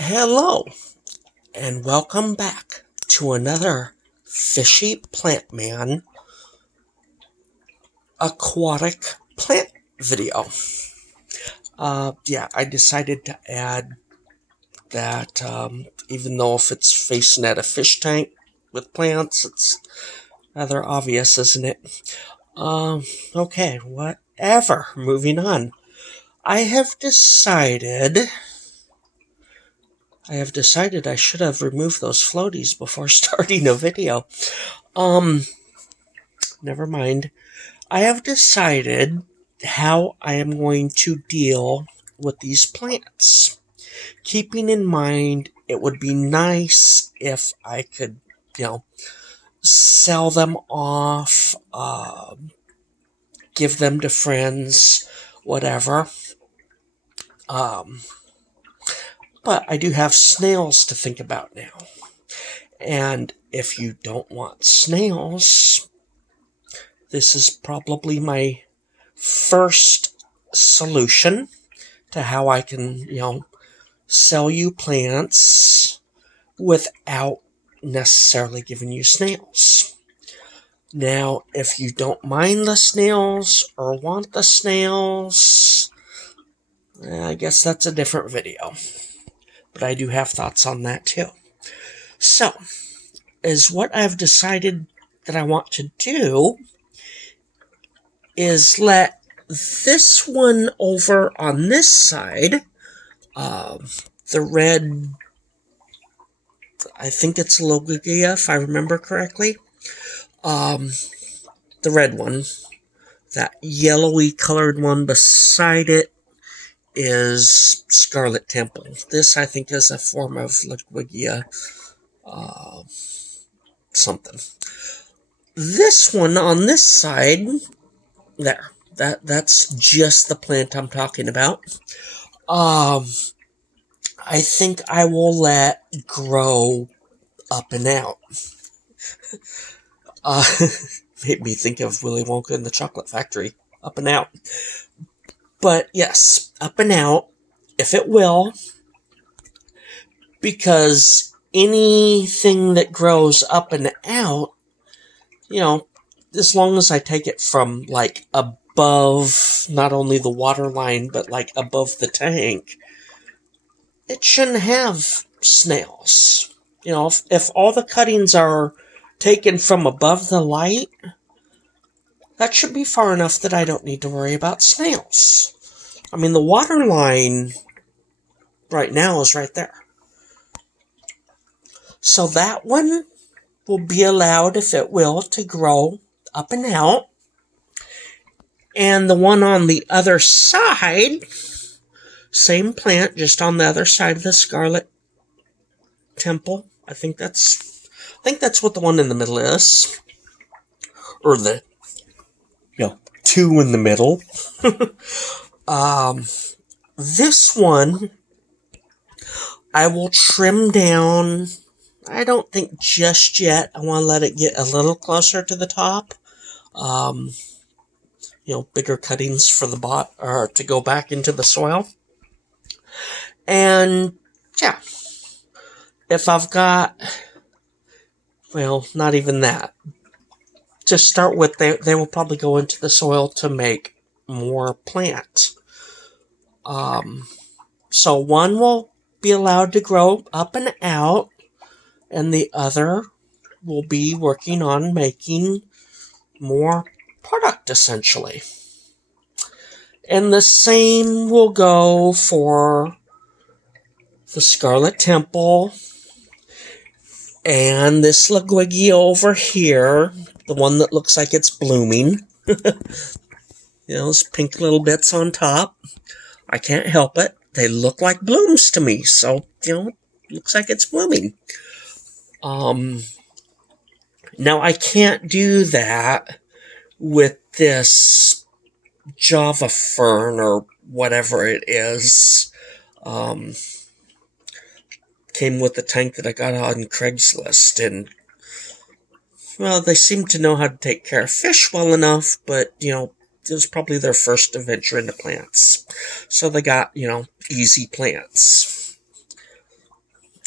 Hello, and welcome back to another Fishy Plant Man aquatic plant video. I decided to add that, even though if it's facing at a fish tank with plants, it's rather obvious, isn't it? Okay, whatever. Moving on. I have decided I should have removed those floaties before starting a video. Never mind. I have decided how I am going to deal with these plants. Keeping in mind, it would be nice if I could, sell them off, give them to friends, whatever. But I do have snails to think about now. And if you don't want snails, this is probably my first solution to how I can, sell you plants without necessarily giving you snails. Now, if you don't mind the snails or want the snails, I guess that's a different video. But I do have thoughts on that too. So, is what I've decided that I want to do is let this one over on this side, the red, I think it's Logia, if I remember correctly, the red one, that yellowy colored one beside it is Scarlet Temple. This, I think, is a form of Logia, something. This one on this side, there, that's just the plant I'm talking about. I think I will let grow up and out. Made me think of Willy Wonka and the Chocolate Factory. Up and out. But yes, up and out, if it will, because anything that grows up and out, as long as I take it from, above not only the water line, but, above the tank, it shouldn't have snails. If all the cuttings are taken from above the light, that should be far enough that I don't need to worry about snails. I mean, the water line right now is right there. So that one will be allowed, if it will, to grow up and out. And the one on the other side, same plant, just on the other side of the Scarlet Temple. I think that's what the one in the middle is. Or the, two in the middle. This one, I will trim down. I don't think just yet. I want to let it get a little closer to the top. Bigger cuttings for the bot, or to go back into the soil. And, yeah. If I've got, not even that. To start with, they will probably go into the soil to make more plant. So one will be allowed to grow up and out, and the other will be working on making more product, essentially. And the same will go for the Scarlet Temple and this Logia over here, the one that looks like it's blooming. Those pink little bits on top. I can't help it. They look like blooms to me, so, looks like it's blooming. Now I can't do that with this Java fern or whatever it is. Came with the tank that I got on Craigslist, and they seem to know how to take care of fish well enough, but it was probably their first adventure into plants. So they got, easy plants.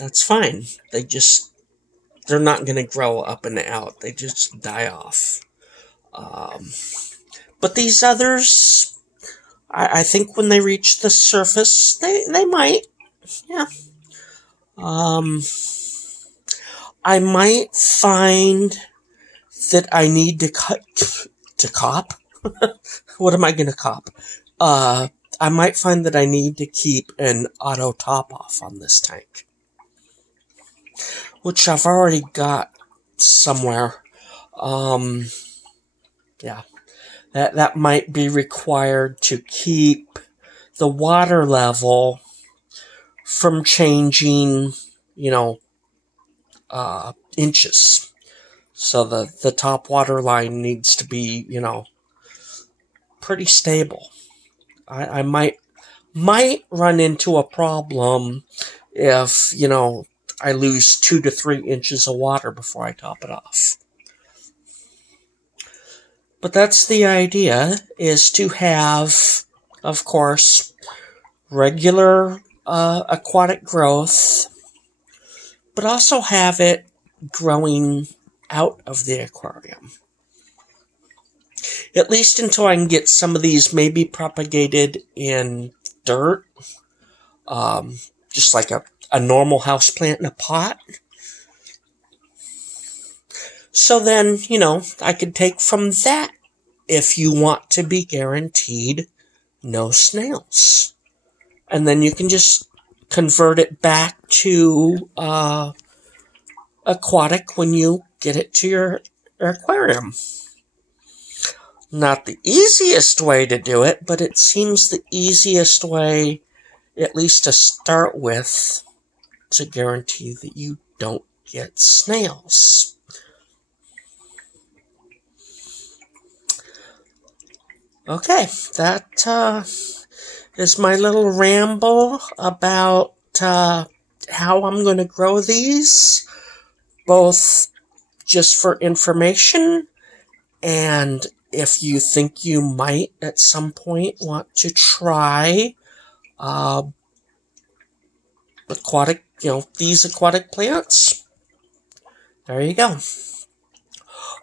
that's fine. They're not going to grow up and out. They just die off. But these others, I think when they reach the surface, they might. Yeah. I might find that I need to cop. What am I going to cop? I might find that I need to keep an auto top off on this tank, which I've already got somewhere. Yeah, that might be required to keep the water level from changing, inches. So the top water line needs to be, pretty stable. I might run into a problem if, I lose 2 to 3 inches of water before I top it off. But that's the idea, is to have, of course, regular aquatic growth, but also have it growing out of the aquarium. At least until I can get some of these maybe propagated in dirt, just like a normal houseplant in a pot. So then, I could take from that if you want to be guaranteed no snails. And then you can just convert it back to aquatic when you get it to your aquarium. Not the easiest way to do it, but it seems the easiest way, at least to start with, to guarantee that you don't get snails. Okay, that is my little ramble about how I'm going to grow these, both just for information, and if you think you might at some point want to try aquatic, these aquatic plants, there you go.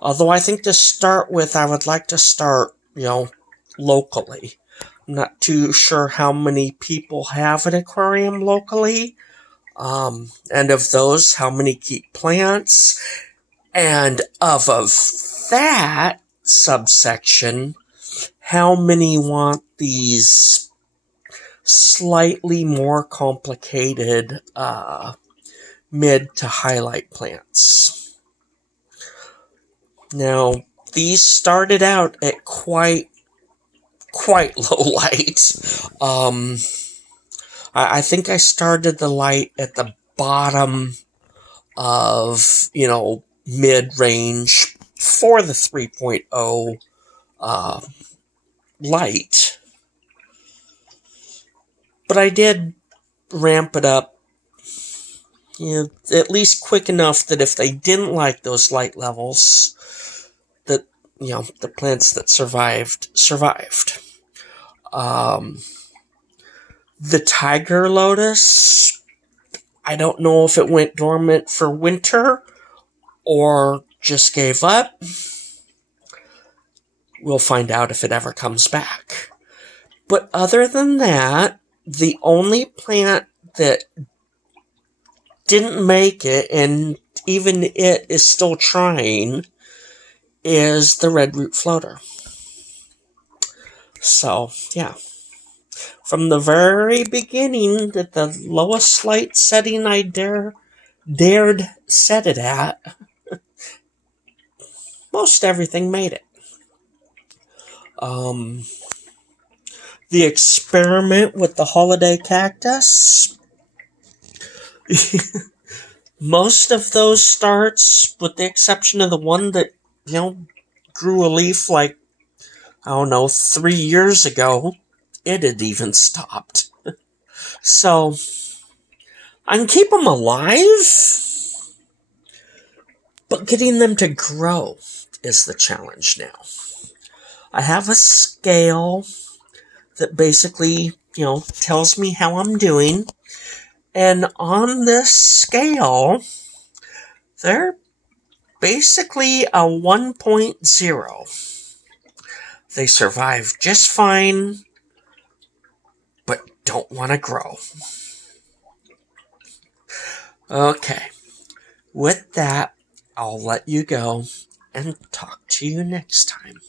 Although I think to start with, I would like to start, locally. I'm not too sure how many people have an aquarium locally, and of those, how many keep plants, and of that subsection, how many want these slightly more complicated mid to highlight plants. Now, these started out at quite low light. I think I started the light at the bottom of, mid-range for the 3.0 light. But I did ramp it up, at least quick enough that if they didn't like those light levels, that, the plants that survived. The tiger lotus, I don't know if it went dormant for winter or just gave up. We'll find out if it ever comes back. But other than that, the only plant that didn't make it, and even it is still trying, is the red root floater. So, yeah. From the very beginning, at the lowest light setting I dared set it at, most everything made it. The experiment with the holiday cactus, most of those starts, with the exception of the one that, grew a leaf 3 years ago, it had even stopped. So, I can keep them alive, but getting them to grow is the challenge now. I have a scale that basically, tells me how I'm doing, And on this scale, they're basically a 1.0. They survive just fine, but don't want to grow. Okay, with that, I'll let you go and talk to you next time.